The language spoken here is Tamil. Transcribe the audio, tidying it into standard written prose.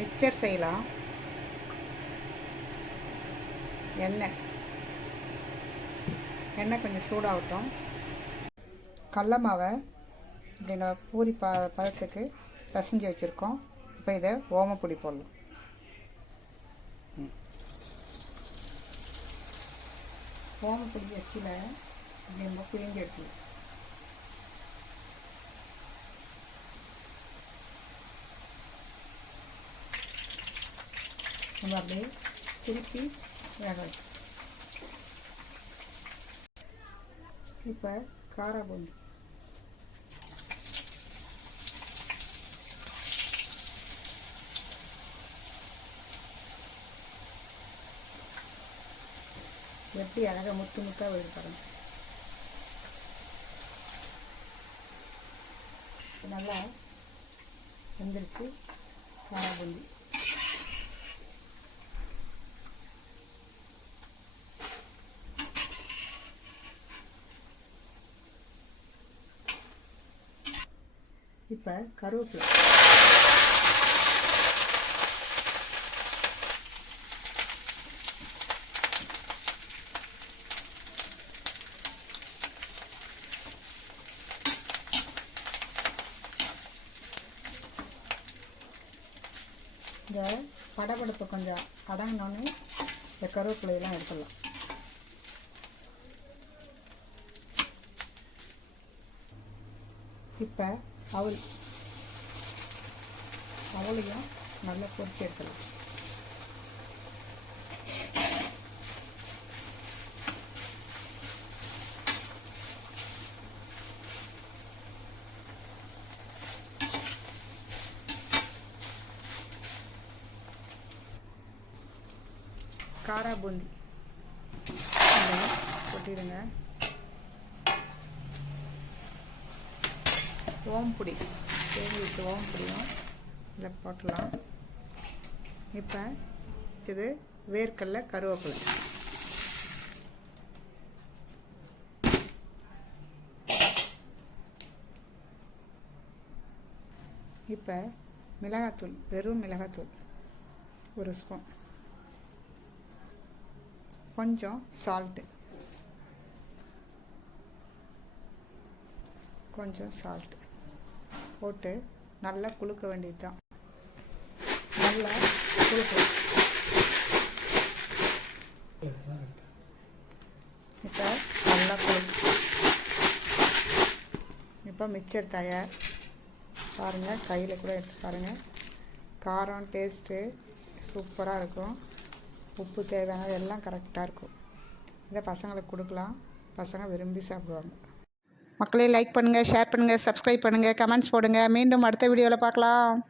மிக்சர் செய்யலாம். எண்ணெய் கொஞ்சம் சூடாகட்டும். கடல மாவை இப்படி நம்ம பூரி பதத்துக்கு பிசைஞ்சு வச்சுருக்கோம். இப்போ இதை ஓமப்பொடி போடலாம். ஓமப்பொடி வச்சில் இப்படி நம்ம பிழிஞ்சு எடுத்துக்கலாம். நம்ம அப்படியே திருப்பி வேக வைக்கணும். இப்போ காரா பூந்தி எப்படி அழகாக முத்து முத்தாக வருது பாருங்க. நல்லா வெந்துருச்சு காரா பூந்தி. இப்போ கருவேப்பிலை இந்த படபடப்பு கொஞ்சம் அடங்கினோன்னு இந்த கருவேப்பிலையெல்லாம் எடுத்துடலாம். இப்போ அவளையும் நல்லா பொரிச்சு எடுத்துடலாம். காரா பூந்தி கொட்டிடுங்க. ஓம்பொடி தேங்கிட்டு ஓம்பொடியும் இதில் போட்டலாம். இப்போ இது வேர்க்கடலை கருவேப்பிலை இப்போ மிளகாத்தூள், வெறும் மிளகாத்தூள் 1 ஸ்பூன், கொஞ்சம் சால்ட்டு, போட்டு நல்லா குலுக்க வேண்டியது தான். நல்லா குலுக்கலாம். இப்போ நல்லா இப்போ மிக்சர் தயார். பாருங்கள், கையில் கூட எடுத்து பாருங்கள். காரம் டேஸ்ட்டு சூப்பராக இருக்கும். உப்பு தேவையானது எல்லாம் கரெக்டாக இருக்கும். இதை பசங்களுக்கு கொடுக்கலாம். பசங்க விரும்பி சாப்பிடுவாங்க. மக்களே, லைக் பண்ணுங்கள், ஷேர் பண்ணுங்கள், சப்ஸ்கிரைப் பண்ணுங்கள், கமெண்ட்ஸ் போடுங்க. மீண்டும் அடுத்த வீடியோவில் பார்க்கலாம்.